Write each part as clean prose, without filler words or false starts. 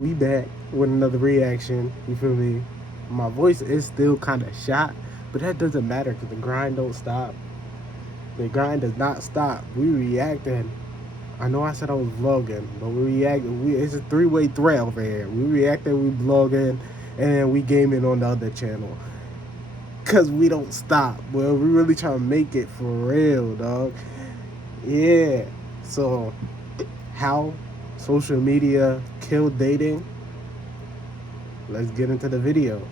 We back with another reaction. You feel me? My voice is still kind of shot, but that doesn't matter because the grind don't stop. The grind does not stop. We reacting. I know I said I was vlogging, but we react. It's a three-way threat over here. We reacting, we vlogging, and we gaming on the other channel. Cause we don't stop. Well, we really trying to make it for real, dog. Yeah. So, how social media killed dating? Let's get into the video.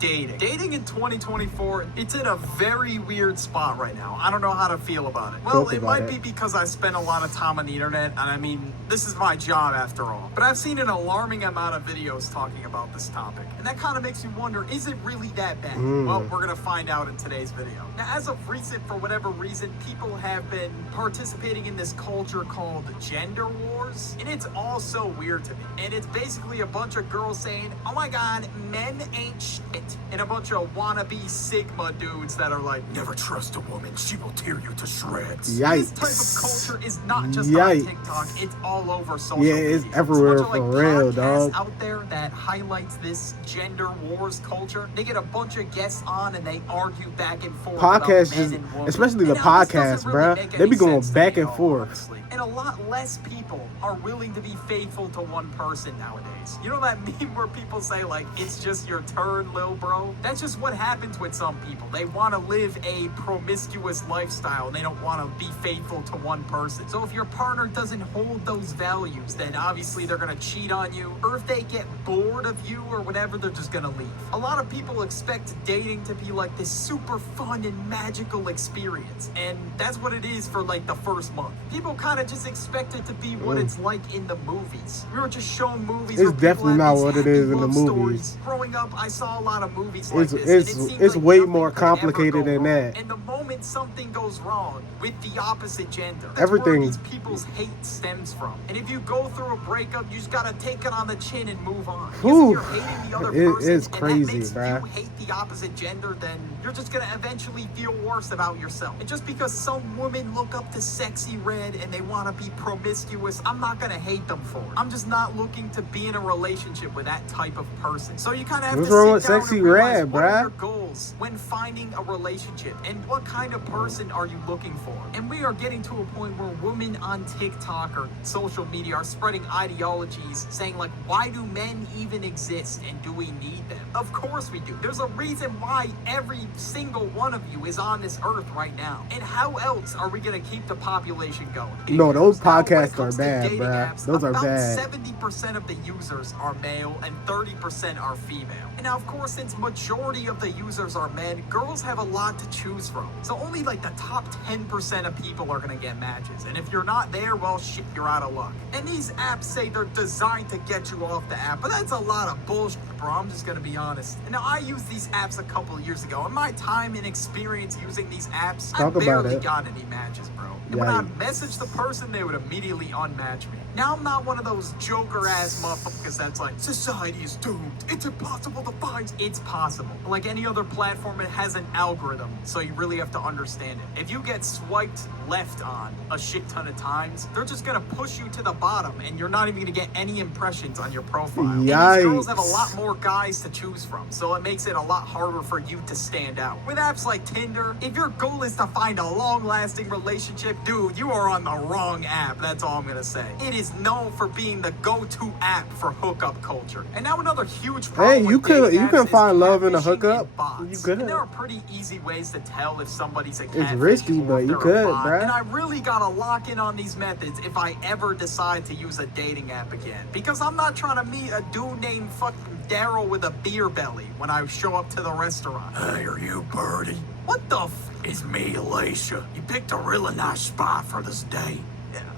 Dating in 2024, it's in a very weird spot right now. I don't know how to feel about it. Well, Talk it about might it. be because I spend a lot of time on the internet, and I mean, this is my job after all. But I've seen an alarming amount of videos talking about this topic, and that kind of makes me wonder, is it really that bad? Well, we're gonna find out in today's video. Now, as of recent, for whatever reason, people have been participating in this culture called gender wars, and it's all so weird to me. And it's basically a bunch of girls saying, oh my god, men ain't shit, and a bunch of wannabe Sigma dudes that are like, never trust a woman, she will tear you to shreds. Yikes. This type of culture is not just Yikes. on TikTok, it's all over social Yeah, media. it's everywhere There's a bunch for of, like, real, podcasts dog. out there that highlights this gender wars culture. They get a bunch of guests on and they argue back and forth about Podcasts, men just and women. especially the And now this podcasts, doesn't really bruh. make They any be going sense to back me and at all, forth. honestly. And a lot less people are willing to be faithful to one person nowadays. You know that meme where people say, like, it's just your turn, lil bro? That's just what happens with some people. They want to live a promiscuous lifestyle and they don't want to be faithful to one person. So if your partner doesn't hold those values, then obviously they're going to cheat on you. Or if they get bored of you or whatever, they're just going to leave. A lot of people expect dating to be like this super fun and magical experience. And that's what it is for like the first month. People kind of just expect it to be what it's like in the movies. We were just shown movies. It's where people definitely have not these what it happy is in the love movies. stories. Growing up, I saw a lot of movies like this. It's way more complicated than that. And the moment something goes wrong with the opposite gender, that's Everything. where these people's hate stems from. And if you go through a breakup, you just gotta take it on the chin and move on. Because if you're hating the other person It's and crazy, that makes bruh. you hate the opposite gender, then you're just gonna eventually feel worse about yourself. And just because some women look up to Sexy Red and they wanna be promiscuous, I'm not gonna hate them for it. I'm just not looking to be in a relationship with that type of person. So you kind of have What's to wrong sit with down Sexy and realize, Red, what are bruh? your goals when finding a relationship, and what kind of person are you looking for? And we are getting to a point where women on TikTok or social media are spreading ideologies saying, like, why do men even exist and do we need them? Of course we do. There's a reason why every single one of you is on this earth right now. And how else are we gonna keep the population going? No, those Now, when it podcasts are comes to bad, dating bruh. apps, Those are about bad. 70% of the users are male and 30% are female. And now, of course, since majority of the users are men, girls have a lot to choose from. So only like the top 10% of people are gonna get matches. And if you're not there, well, shit, you're out of luck. And these apps say they're designed to get you off the app, but that's a lot of bullshit, bro. I'm just gonna be honest. And now, I used these apps a couple of years ago. In my time and experience using these apps, I Talk about barely it. got any matches, bro. And when I Yikes. messaged the person, they would immediately unmatch me. Now, I'm not one of those joker-ass motherfuckers that's like, society is doomed. It's impossible to find. It's possible. Like any other platform, it has an algorithm, so you really have to understand it. If you get swiped left on a shit ton of times, they're just gonna push you to the bottom, and you're not even gonna get any impressions on your profile. And these girls have a lot more guys to choose from, so it makes it a lot harder for you to stand out. With apps like Tinder, if your goal is to find a long-lasting relationship, dude, you are on the wrong app. That's all I'm gonna say. It is known for being the go-to app for hookup culture. And now another huge problem Hey, you with dating can apps is find love in a catfishing hookup. and bots. You could. And there are pretty easy ways to tell if somebody's a catfish risky, or but if you they're a could, bot. bruh. And I really gotta lock in on these methods if I ever decide to use a dating app again. Because I'm not trying to meet a dude named fucking Daryl with a beer belly when I show up to the restaurant. Hey, are you Birdie? What the f? It's me, Alicia. You picked a really nice spot for this day.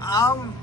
I'm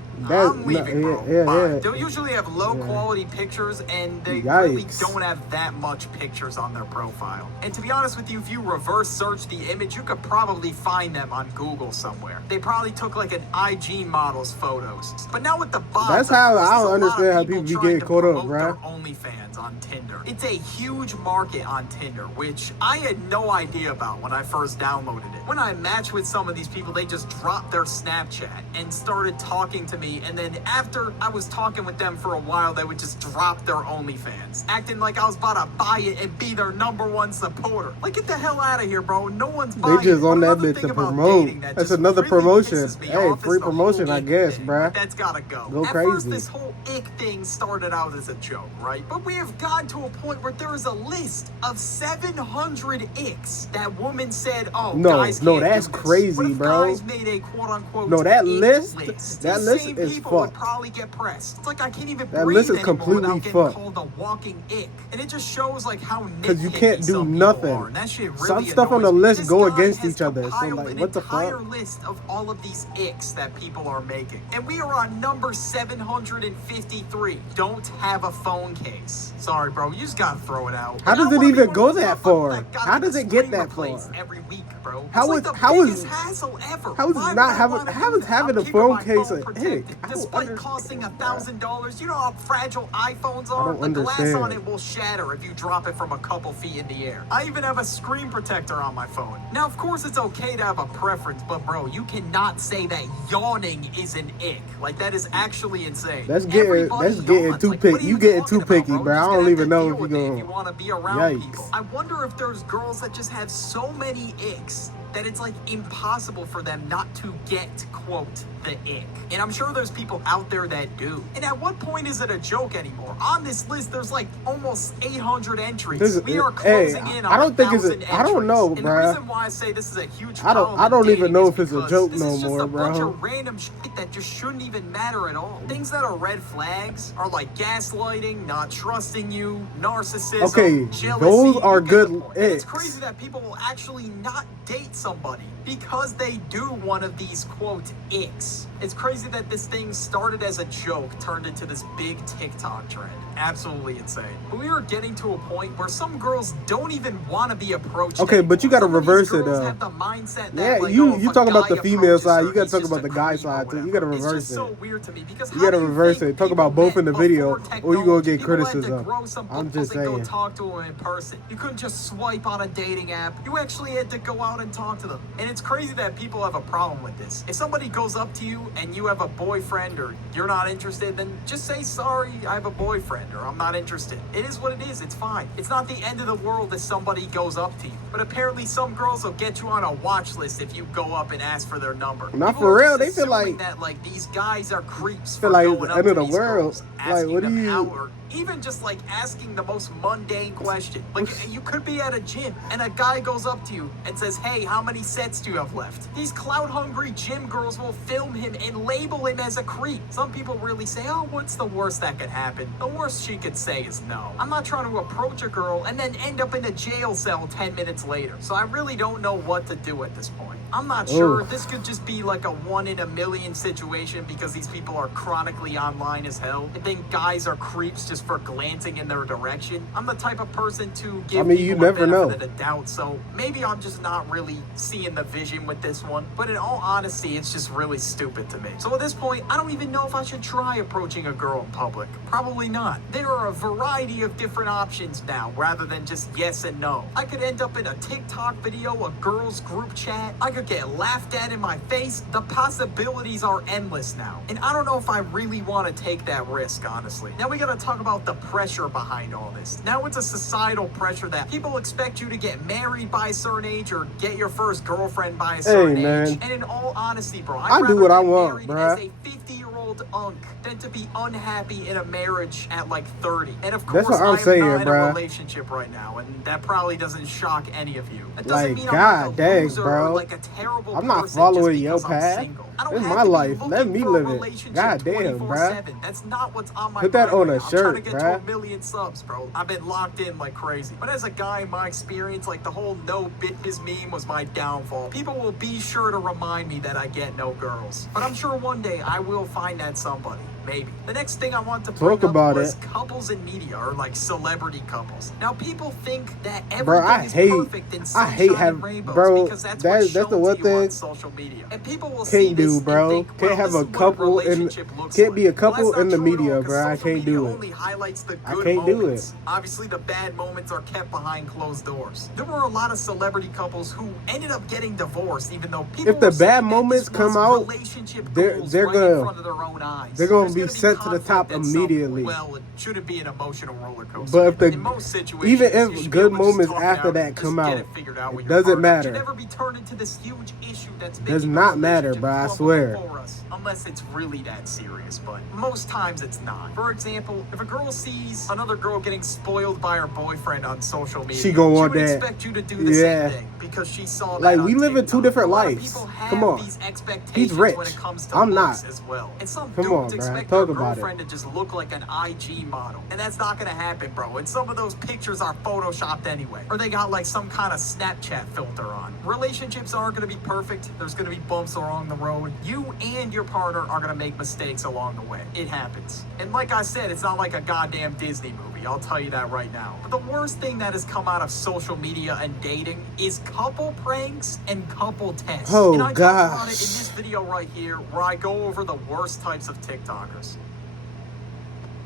leaving, bro. Bye. They'll usually have low quality pictures, and they really don't have that much pictures on their profile. And to be honest with you, if you reverse search the image, you could probably find them on Google somewhere. They probably took like an IG model's photos. But now with the bots, That's how I don't understand how people people be getting caught up, bruh. OnlyFans on Tinder. It's a huge market on Tinder, which I had no idea about when I first downloaded it. When I matched with some of these people, they just dropped their Snapchat and started talking to me me, and then after I was talking with them for a while, they would just drop their OnlyFans, acting like I was about to buy it and be their #1 supporter. Like, get the hell out of here, bro. No one's buying it. They just on that Another bitch thing to about promote. dating that That's just another really promotion. pisses me Hey, off is free the promotion, whole I ick guess, thing. bruh. That's gotta go. Go At crazy. first, this whole ick thing started out as a joke, right? But we have gotten to a point where there is a list of 700 icks that woman said, oh, No, guys no, can't that's do this. crazy, What if bro. guys made a quote-unquote No, that ick list These same is people would fucked. probably get pressed. It's like I can't even That breathe list is anymore completely without getting fucked. called a walking ick. And it just shows like how Because you nitpicky can't do some nothing. people are. And that shit really Some stuff on the annoys me. list This go guy against has each other. So, compiled like, an what the entire fuck? list of all of these icks that people are making. And we are on number 753. Don't have a phone case. Sorry, bro. You just gotta throw it out. How And I does it wanna be even one go of those that motherfuckers far? that got How does the it get screen that replaced far? every week, bro. How It's is- like how the is- biggest hassle ever. how is Why not would I having- wanna how do is that? having I'm a keeping phone my case phone an protected, ick? I don't despite understand, costing bro. $1,000. You know how fragile iPhones are? don't The glass on understand. it will shatter if you drop it from a couple feet in the air. I even have a screen protector on my phone. Now, of course, it's okay to have a preference, but bro, you cannot say that yawning is an ick. Like, that is actually insane. That's getting Everybody yawns. too Like, picky. what are You getting talking too about, picky, bro. You're I just don't gonna even have to know deal if you with it if gonna- you want to be around Yikes. people. I wonder if there's girls that just have so many icks that it's like impossible for them not to get, quote, the ick. And I'm sure there's people out there that do. And at what point is it a joke anymore? On this list, there's like almost 800 entries. We are closing in on I don't think it's 1,000 I don't know, entries. And the bruh. reason why I say this is a huge I don't problem in even dating know is if it's a because joke this no is just more, a bunch bro. of random shit that just shouldn't even matter at all. Things that are red flags are like gaslighting, not trusting you, narcissism, Okay, jealousy. those are You get good the point. And it's icks. crazy that people will actually not date somebody because they do one of these quote icks. It's crazy that this thing started as a joke, turned into this big TikTok trend. Absolutely insane. But we are getting to a point where some girls don't even want to be approached. Okay, but you gotta Some of these reverse it, girls though. have the mindset that, Yeah, like, you oh, if a talk about guy the female approaches side, her, you gotta he's talk just about a the guy creep or side, too. You whatever. gotta It's reverse just so it. weird to me because You gotta how do reverse think it. Talk people about both met in the video, before or you gonna get technology? People had to criticism. grow some I'm balls just and go saying. talk to them in person. You couldn't just swipe on a dating app. You actually had to go out and talk to them. And it's crazy that people have a problem with this. If somebody goes up to you and you have a boyfriend or you're not interested, then just say, sorry, I have a boyfriend, or I'm not interested. It is what it is. It's fine. It's not the end of the world if somebody goes up to you. But apparently some girls will get you on a watch list if you go up and ask for their number. Not People for are real. just They feel assuming like- that like these guys are creeps feel for like it's going the up end to of the these world. girls, Like, asking what do them you- out, or even just like asking the most mundane question. Like, you could be at a gym and a guy goes up to you and says, hey, how many sets do you have left? These clout hungry gym girls will film him and label him as a creep. Some people really say, oh, what's the worst that could happen? The worst she could say is no. I'm not trying to approach a girl and then end up in a jail cell 10 minutes later. So I really don't know what to do at this point. I'm not sure. Oof. This could just be like a 1 in a million situation because these people are chronically online as hell. And then guys are creeps just for glancing in their direction. I'm the type of person to give I mean, you people never a know. benefit of the doubt. So maybe I'm just not really seeing the vision with this one. But in all honesty, it's just really stupid to me. So at this point, I don't even know if I should try approaching a girl in public. Probably not. There are a variety of different options now rather than just yes and no. I could end up in a TikTok video, a girls group chat. I could get laughed at in my face. The possibilities are endless now. And I don't know if I really want to take that risk, honestly. Now we gotta talk about the pressure behind all this. Now it's a societal pressure that people expect you to get married by a certain age or get your first girlfriend by a certain man. age. And in all honesty, bro, I I'd do rather what I get want, married bruh. as a 50-year-old unk than to be unhappy in a marriage at like 30. And of That's course, what I'm I am saying, not in bruh. a relationship right now, and that probably doesn't shock any of you. That Like, doesn't mean I'm God like a dang, loser bro. or like a terrible I'm not person following just your because I'm path. single. I don't This is have my to be life. Let looking me for a live it. relationship God damn, 24/7. bruh. That's not what's on my Put that mind on right a now. I'm shirt, trying to get to bruh. 1 million subs, bro. I've been locked in like crazy. But as a guy, in my experience, like the whole no bitches meme was my downfall. People will be sure to remind me that I get no girls. But I'm sure one day I will find that somebody. Maybe. The next thing I want to Talk bring about up was it. couples in media, or like celebrity couples. Now, people think that Bro, everything is perfect and sunshine and rainbows bro. because that's what's That's the shown one to you on thing social media. And people will see can't this do, and bro. think, well, Can't have this a is what couple in. relationship looks Can't like. be a Well, couple that's in not the true at all, media, 'cause bro. I social can't media do it. only highlights the I good can't do moments. it. Obviously, the bad moments are kept behind closed doors. There were a lot of celebrity couples who ended up getting divorced, even though people If the were saying bad that moments this come was out, relationship they're goals they're right in gonna front of their own eyes. they're gonna There's be gonna sent to the top conflict at some point. immediately. Well, it shouldn't be an emotional roller coaster. But if In most the situations, even you if should be good able to just moments talk it after out that and come just get out, it figured out with it your doesn't partner. It should matter. never be turned into this huge issue that's Does making not the matter, relationship bro. I crumble swear. before us, unless it's really that serious. But most times it's not. For example, if a girl sees another girl getting spoiled by her boyfriend on social media, She gonna want would that. expect you to do the Yeah. same thing because she saw that Like, on we live in two TikTok. different A lot of lives. people have Come on. these He's expectations rich. when it comes to I'm looks not. as well. And some Come dudes on, bro. expect Talk their about it. girlfriend to just look like an IG model. And that's not gonna happen, bro. And some of those pictures are photoshopped anyway. Or they got like some kind of Snapchat filter on. Relationships aren't gonna be perfect. There's gonna be bumps along the road. You and your partner are gonna make mistakes along the way. It happens. And like I said, it's not like a goddamn Disney movie. I'll tell you that right now. But the worst thing that has come out of social media and dating is couple pranks and couple tests. Oh, and I talk about it in gosh. this video right here where I go over the worst types of TikTokers.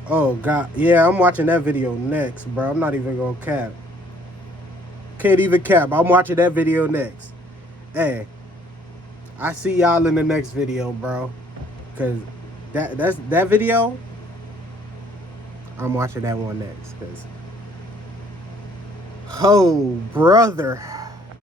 Oh god, yeah, I'm watching that video next, bro. I'm not even gonna cap. Can't even cap. I'm watching that video next. Hey, I see y'all in the next video, bro. Cause that video. I'm watching that one next. Cause, oh brother.